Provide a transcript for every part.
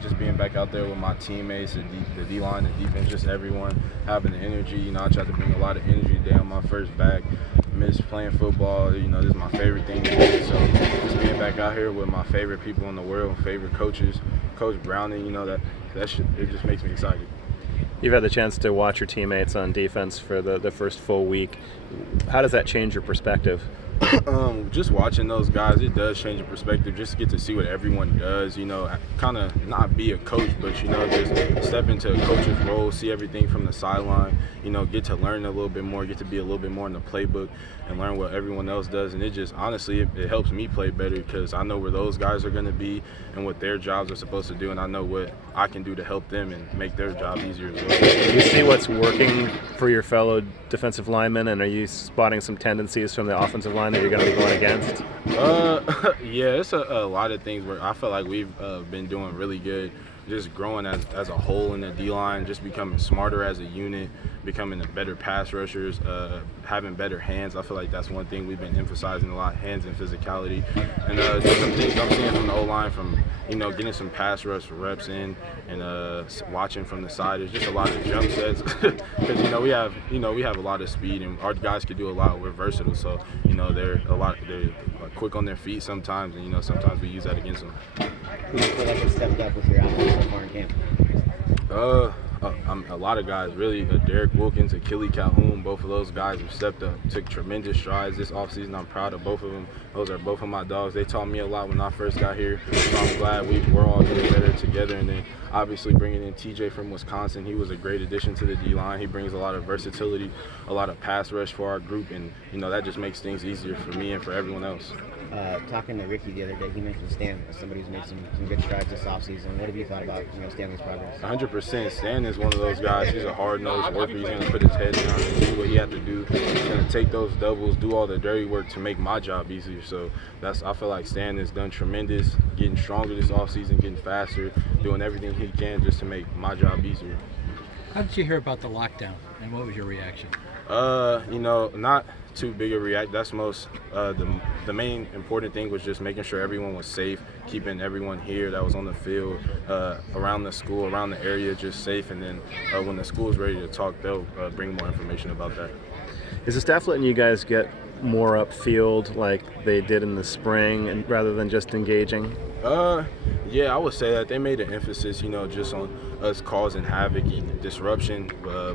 just being back out there with my teammates, the D-line, the defense, just everyone having the energy. You know, I tried to bring a lot of energy today on my first back. Miss playing football. You know, this is my favorite thing to do. So just being back out here with my favorite people in the world, favorite coaches, Coach Browning, you know, it just makes me excited. You've had the chance to watch your teammates on defense for the first full week. How does that change your perspective? Just watching those guys, it does change your perspective. Just get to see what everyone does, you know, kind of not be a coach, but, you know, just step into a coach's role, see everything from the sideline, you know, get to learn a little bit more, get to be a little bit more in the playbook and learn what everyone else does. And it just, honestly, it helps me play better because I know where those guys are going to be and what their jobs are supposed to do, and I know what I can do to help them and make their job easier as well. You see what's working for your fellow defensive linemen, and are you spotting some tendencies from the offensive line that you're going to be going against? Yeah, it's a lot of things where I feel like we've been doing really good, just growing as a whole in the D-line, just becoming smarter as a unit, becoming better pass rushers, having better hands. I feel like that's one thing we've been emphasizing a lot, hands and physicality. And just some things I'm seeing from the O-line, from, you know, getting some pass rush reps in and watching from the side. There's just a lot of jump sets because, you know, we have a lot of speed and our guys can do a lot. We're versatile, so, you know, they're quick on their feet sometimes, and, you know, sometimes we use that against them. Who do you feel like has stepped up with your outfit so far in camp? A lot of guys, really. Derek Wilkins, Achille Calhoun, both of those guys have stepped up, took tremendous strides this offseason. I'm proud of both of them. Those are both of my dogs. They taught me a lot when I first got here, so I'm glad we're all getting better together. And then obviously bringing in TJ from Wisconsin, he was a great addition to the D-line. He brings a lot of versatility, a lot of pass rush for our group, and, you know, that just makes things easier for me and for everyone else. Talking to Ricky the other day, he mentioned Stan as somebody who's made some good strides this offseason. What have you thought about, you know, Stanley's progress? 100%. Stan is one of those guys. He's a hard-nosed worker. He's going to put his head down and do what he has to do. He's going to take those doubles, do all the dirty work to make my job easier. So I feel like Stan has done tremendous, getting stronger this offseason, getting faster, doing everything he can just to make my job easier. How did you hear about the lockdown, and what was your reaction? You know, not too big a react. That's the main important thing was just making sure everyone was safe, keeping everyone here that was on the field, around the school, around the area, just safe. And then when the school is ready to talk, they'll bring more information about that. Is the staff letting you guys get more upfield like they did in the spring, and rather than just engaging? Yeah, I would say that they made an emphasis, you know, just on us causing havoc and disruption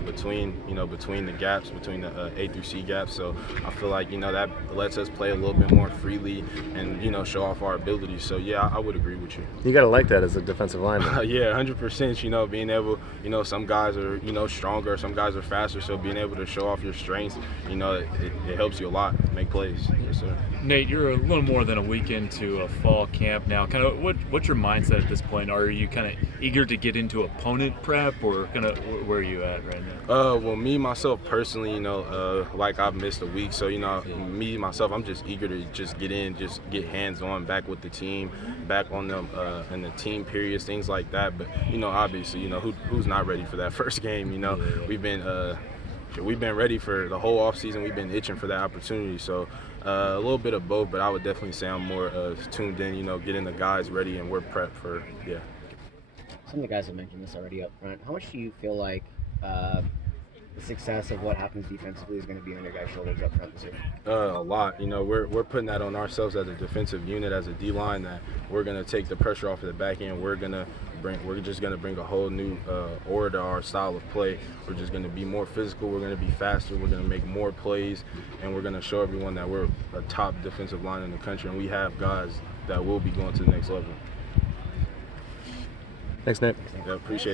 between the gaps, between the A through C gaps. So I feel like, you know, that lets us play a little bit more freely and, you know, show off our abilities. So yeah, I would agree with you. You got to like that as a defensive lineman. Yeah, 100%. You know, being able, you know, some guys are, you know, stronger, some guys are faster. So being able to show off your strengths, you know, it helps you a lot make plays. Yes, sir. Nate, you're a little more than a week into a fall camp now. Kind of what's your mindset at this point? Are you kind of eager to get into opponent prep, or kind of where are you at right now? Well, me myself personally, you know, like I've missed a week, so, you know, me myself, I'm just eager to just get in, just get hands-on, back with the team, back on them in the team periods, things like that. But, you know, obviously, you know, who's not ready for that first game? You know, we've been ready for the whole offseason. We've been itching for that opportunity. So a little bit of both, but I would definitely say I'm more tuned in, you know, getting the guys ready and we're prepped for, yeah. Some of the guys have mentioned this already up front. How much do you feel like the success of what happens defensively is going to be on your guys' shoulders up front this year? A lot. You know, we're putting that on ourselves as a defensive unit, as a D-line, that we're going to take the pressure off of the back end. We're just going to bring a whole new aura to our style of play. We're just going to be more physical. We're going to be faster. We're going to make more plays, and we're going to show everyone that we're a top defensive line in the country, and we have guys that will be going to the next level. Thanks, Nate. Yeah, appreciate that.